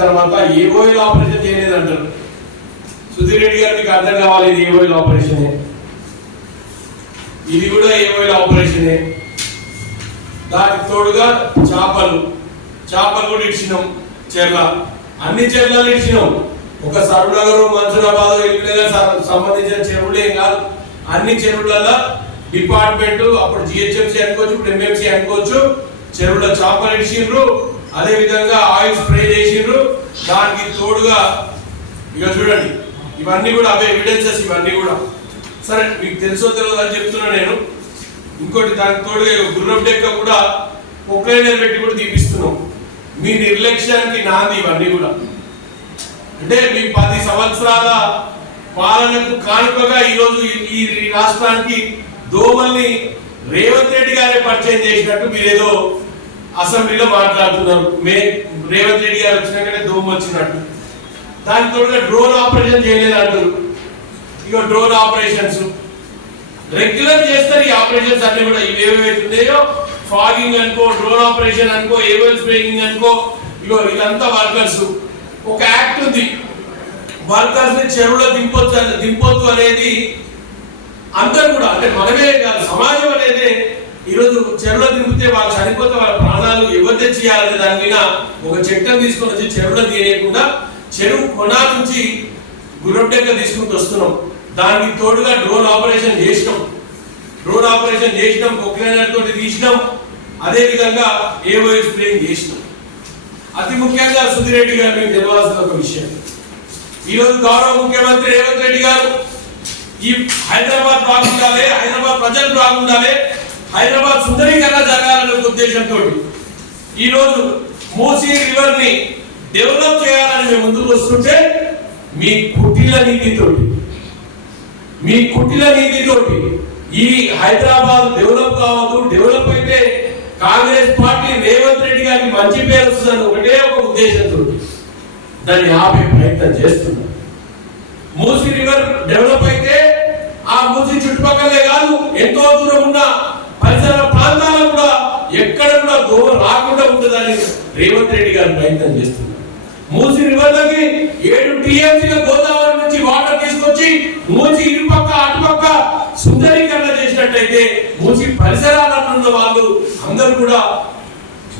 తర్వాత AOL operation చేయలేదంటారు. Sudheer Reddy గారు మీకు అర్థం కావాలి, ఇది ఏఓఎల్ ఆపరేషనే, ఇది కూడా ఏఓఎల్ ఆపరేషనే. దానికి తోడుగా చేపలు కూడా ఇచ్చినాం, చెర్ల అన్ని చెర్లలో ఇచ్చినాం. ఒక సరునగర్ మన్సూరాబాద్ సంబంధించిన చెరువులేం కాదు, అన్ని చెరువులలో డిపార్ట్మెంట్ అప్పుడు జిహెచ్ఎంసీ అనుకోవచ్చు, ఇప్పుడు ఎంఎంసీ అనుకోవచ్చు, చెరువుల చేపలు ఇచ్చిండ్రు, అదే విధంగా ఆయిల్ స్ప్రే చేసిండ్రు. దానికి తోడుగా ఇక చూడండి, ఇవన్నీ కూడా అవే ఎవిడెన్సెస్, ఇవన్నీ కూడా సరే మీకు తెలుసో తెలియదు అని చెప్తున్నా నేను. ఇంకోటి దానికి తోడుగా గుర్రం డెక్క కూడా ఒక్లైనర్ పెట్టి కూడా తీపిస్తున్నాం. మీ నిర్లక్ష్యానికి నాంది ఇవన్నీ కూడా. అంటే మీ 10 సంవత్సరాల పాలనకు కానుకగా ఈరోజు ఈ రాష్ట్రానికి దోమల్ని రేవంత్ రెడ్డి గారే పరిచయం చేసినట్టు మీరేదో అసెంబ్లీలో మాట్లాడుతున్నారు. రేవంత్ రెడ్డి గారు వచ్చినాకనే దోమ వచ్చినట్టు. దానికి తోడుగా డ్రోన్ ఆపరేషన్ చేయలేదు అంటారు. ఇక డ్రోన్ ఆపరేషన్స్ రెగ్యులర్ చేస్తారు. ఈ ఆపరేషన్స్ అన్ని కూడా ఇవేవైతున్నాయో, ఫాగింగ్ అనుకో, డ్రోన్ ఆపరేషన్ అనుకో, ఏవల్ స్ప్రేయింగ్ అనుకో, ఇగో ఇదంతా వర్కర్స్. ఒక యాక్ట్ ఉంది, వర్కర్స్ ని చెరువులో దింపొద్దు అనేది. అందరూ కూడా అంటే మనమే కాదు, సమాజం అనేది ఈరోజు చెరువులో దింపితే వాళ్ళు చనిపోతే వాళ్ళ ప్రాణాలు ఎవరు తెచ్చియాలనే దాని మీద ఒక చట్టం తీసుకొని వచ్చి చెరువులో తీయకుండా చెరువు కొన నుంచి గుర్రం డెక్క తీసుకుంటూ వస్తున్నాం. దానికి తోడుగా డ్రోన్ ఆపరేషన్ చేసినాం, పొక్లైనర్ తోటి తీసినాం, అదే విధంగా ఏఓఎల్ స్ప్రేయింగ్ చేసినాం. అతి ముఖ్యంగా సుధీర్ రెడ్డి గారు మీకు తెలియాల్సిన ఒక విషయం, ఈరోజు గౌరవ ముఖ్యమంత్రి రేవంత్ రెడ్డి గారు ఈ హైదరాబాద్ బాగుండాలి, హైదరాబాద్ ప్రజలు బాగుండాలి, హైదరాబాద్ సుందరీకరణ జరగాలనే ఉద్దేశంతో ఈరోజు మూసీ రివర్ ని డెవలప్ చేయాలని మేము ముందుకు వస్తుంటే మీ కుటిల నీతితోటి ఈ హైదరాబాద్ డెవలప్ కావద్దు, డెవలప్ అయితే కాంగ్రెస్ పార్టీ రేవంత్ రెడ్డి గారికి మంచి పేరు వస్తుందని ఒకటే ఒక ఉద్దేశంతో దాన్ని ఆపే ప్రయత్నం చేస్తున్నారు. మూసీ రివర్ డెవలప్ అయితే ఆ మూసీ చుట్టుపక్కలే కాదు, ఎంతో దూరం ఉన్న పరిసర ప్రాంతాలకు కూడా ఎక్కడ కూడా దూరం రాకుండా ఉంటుందని రేవంత్ రెడ్డి గారు ప్రయత్నం చేస్తున్నారు. మూసీ రివర్లకి 7 టీఎంసీల గోదావరి నుంచి వాటర్ తీసుకొచ్చి మూసీ ఇరుపక్క అటుపక్క సుందరీకరణ చేసినట్లయితే మూసీ పరిసరాలను ఉన్న వాళ్ళు అందరూ కూడా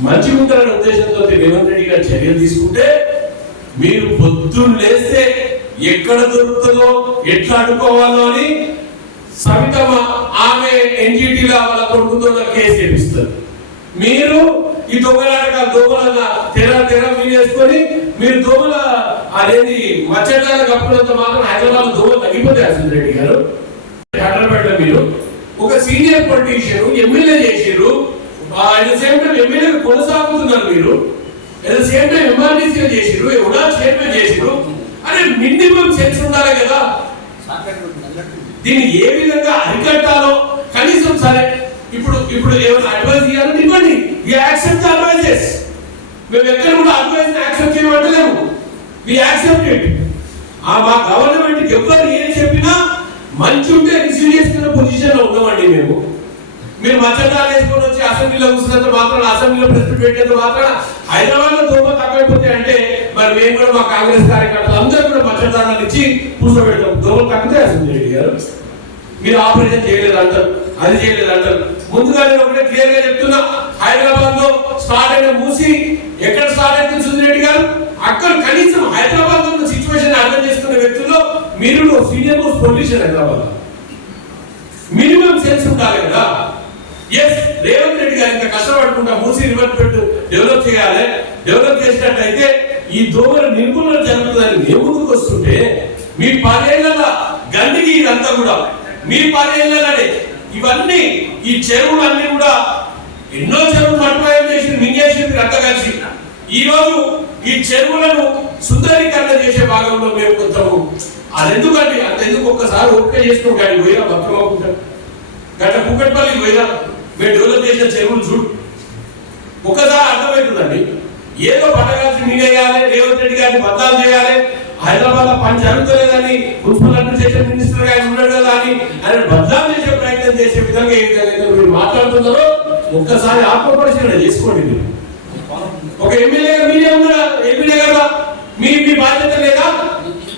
మంచిగా ఉంటారనే ఉద్దేశంతో రేవంత్ రెడ్డి గారు చర్యలు తీసుకుంటే మీరు పొద్దున్న లేస్తే ఎక్కడ దొరుకుతుందో ఎట్లా అడ్డుకోవాలో అని సవితమ్మ ఆమె ఎన్జిటిలో వాళ్ళ కొడుకుతో కేసు చేపిస్తారు. మీరు ఈ దోమలుగా తెర వేసుకొని మీరు దోమల అదేది మచ్చడాల కప్పులంత మాత్రం హైదరాబాద్ దోమలు తగ్గిపోతాయి. అసలు రెడ్డి గారు హైదరాబాద్ మీరు ఒక సీనియర్ పొలిటీషియన్ ఎమ్మెల్యే చేసిర్రు, సేమ్ టైం ఎమ్మెల్యే కొనసాగుతున్నారు. మీరు సేమ్ టైం ఎంఆర్డీసీ చేసిర్రు, ఎవడా చైర్మన్ చేసిర్రు. అరే మినిమం సెన్స్ ఉండాలి కదా. దీన్ని ఏ విధంగా అరికట్టాలో కనీసం సరే ఇప్పుడు ఏమైనా అడ్వైస్ ఇవ్వాలని ఇవ్వండి. We accept the advices. మేము ఎక్కడ కూడా అడ్వైస్ యాక్సెప్ట్ చేయమంటలేము, వి యాక్సెప్ట్ ఇట్. మా గవర్నమెంట్ ఎవరు ఏం చెప్పినా మంచి ఉంటే రిసీవ్ చేసుకునే పొజిషన్ లో ఉన్నామండి మేము. మీరు మచ్చటాలు వేసుకొని వచ్చి అసెంబ్లీలో కూర్చున్నంత మాత్రం, అసెంబ్లీలో ప్రెస్ మీట్ పెట్టేంత మాత్రం హైదరాబాద్ లో దోమ తక్కువైపోతే అంటే మరి మేము కూడా మా కాంగ్రెస్ కార్యకర్తలు అందరూ కూడా మచ్చటాలను ఇచ్చి కూర్చోబెడతాం. దోమలు తగ్గితే అసెంబ్లీ రెడ్డి గారు మీరు ఆపరేషన్ చేయలేదు అంటారు, అది చేయలేదు అంటారు. ముందుగా నేను ఒకటే క్లియర్ గా చెప్తున్నా, హైదరాబాద్ లో స్టార్ట్ అయిన మూసి ఎక్కడ స్టార్ట్ అవుతుంది సుధీర్ రెడ్డి గారు, అక్కడ కనీసం హైదరాబాద్ లో ఉన్న సిచ్యువేషన్ అర్థం చేసుకునే వ్యక్తుల్లో మీరు senior most politician Hyderabad minimum sense ఉండాలి కదా. ఎస్ రేవంత్ రెడ్డి గారు ఇంకా కష్టపడుకుంటా మూసీ రివర్ బెడ్ డెవలప్ చేయాలి, డెవలప్ చేసినట్టయితే ఈ దోమల నిర్మూలన జరుగుతుందని మేము ముందుకు వస్తుంటే మీ 10 ఏళ్ల గండికి ఇదంతా కూడా మీ 10 ఏళ్లనే ఇవన్నీ ఈ చెరువులన్నీ కూడా ఎన్నో చెరువులు మట్టిపాయం చేసి మింగేసింది అంతా కలిసి ఈ రోజు ఈ చెరువులను సుందరీకరణ చేసే భాగంలో మేము కొంచెము అదెందుకండి అంతెందుకు ఒక్కసారి ఓకే చేసుకుని కానీ పోయినా బతుకమ్మకుంటాం గట్ట కుక్కట్పల్లికి పోయినా మేము డెవలప్ చేసిన చెరువులు చూడు ఒక్కసారి అర్థమవుతుందండి. ఏదో పట్టగాల్సి మీరేయాలి, రేవంత్ రెడ్డి గారిని బద్నాలు చేయాలి, హైదరాబాద్ లో పని జరుగుతలేదని మున్సిపల్ అడ్మినిస్ట్రేషన్ మినిస్టర్ గారు ఉన్నాడు కదా అని ఆయన బద్నాలు చేసే ప్రయత్నం చేసే విధంగా ఏ విధంగా మీరు మాట్లాడుతున్నారో ఒక్కసారి ఆత్మపరిశీలన చేసుకోండి. మీరు ఒక ఎమ్మెల్యేగా మీరే ఉన్నారు, ఎమ్మెల్యే కదా మీ బాధ్యత లేదా?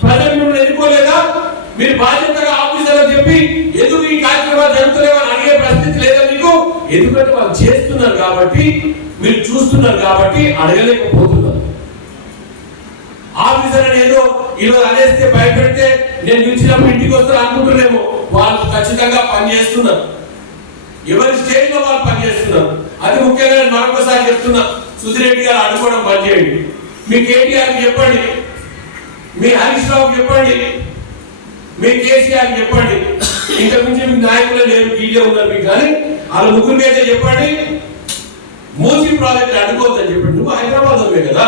ప్రజలు మిమ్మల్ని ఎన్నుకోలేదా? మీరు బాధ్యతగా ఆఫీసర్లకు చెప్పి ఎందుకు ఈ కార్యక్రమాలు జరుగుతున్నాయని అడిగే పరిస్థితి లేదా మీకు? ఎందుకంటే వాళ్ళు చేస్తున్నారు కాబట్టి, మీరు చూస్తున్నారు కాబట్టి అడగలేకపోతున్నారు. ఆఫీసర్ అని ఏదో ఈరోజు అనేస్తే భయపెడితే నేను పిలిచినప్పుడు ఇంటికి వస్తారు అనుకుంటున్నారేమో. వాళ్ళు ఖచ్చితంగా పనిచేస్తున్నారు, ఎవరి స్టేజ్ లో వాళ్ళు పనిచేస్తున్నారు. అది ముఖ్యంగా నేను మరొకసారి చెప్తున్నా, సుధిరెడ్డి గారు అడుకోవడం బంద్ చేయండి. మీ కేటీఆర్కి చెప్పండి, మీ హరీష్ రావుకి చెప్పండి, మీ కేసీఆర్కి చెప్పండి. ఇంతకుమించి మీకు నాయకులు లేరు, గీజే ఉన్నారు మీకు. కానీ వాళ్ళ ముగ్గురికి అయితే చెప్పండి, మూసీ ప్రాజెక్ట్ అడుకోవద్దని చెప్పండి. నువ్వు హైదరాబాద్ వద్దే కదా,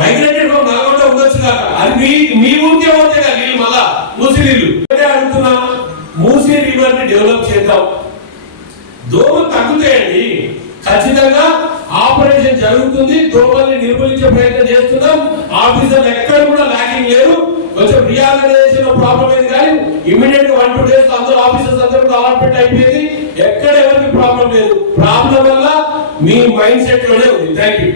మైగ్రేటెడ్ ఫ్రమ్ నల్గొండ ఉండొచ్చు కాక, అది మీ ఊరికే పోతే కదా నీళ్ళు. మళ్ళా మూసీ నీళ్ళు అడుగుతున్నా, మూసీ రివర్ ని డెవలప్ చేద్దాం, దోమలు తగ్గుతాయండి. ఖచ్చితంగా ఆపరేషన్ జరుగుతుంది, దోమల్ని నిర్మూలించే ప్రయత్నం చేస్తున్నాం. ఆఫీసర్లు ఎక్కడ కూడా ల్యాకింగ్ లేరు. కొంచెం రీఆర్గనైజేషన్ ప్రాబ్లం అయింది, కానీ ఇమీడియట్ గా 1-2 days అందరూ ఆఫీసర్స్ అందరూ అలాట్మెంట్ అయిపోయింది. ఎక్కడ ఎవరికి ప్రాబ్లం లేదు. ప్రాబ్లం వల్ల మీ మైండ్ సెట్ లోనే ఉంది. Thank you.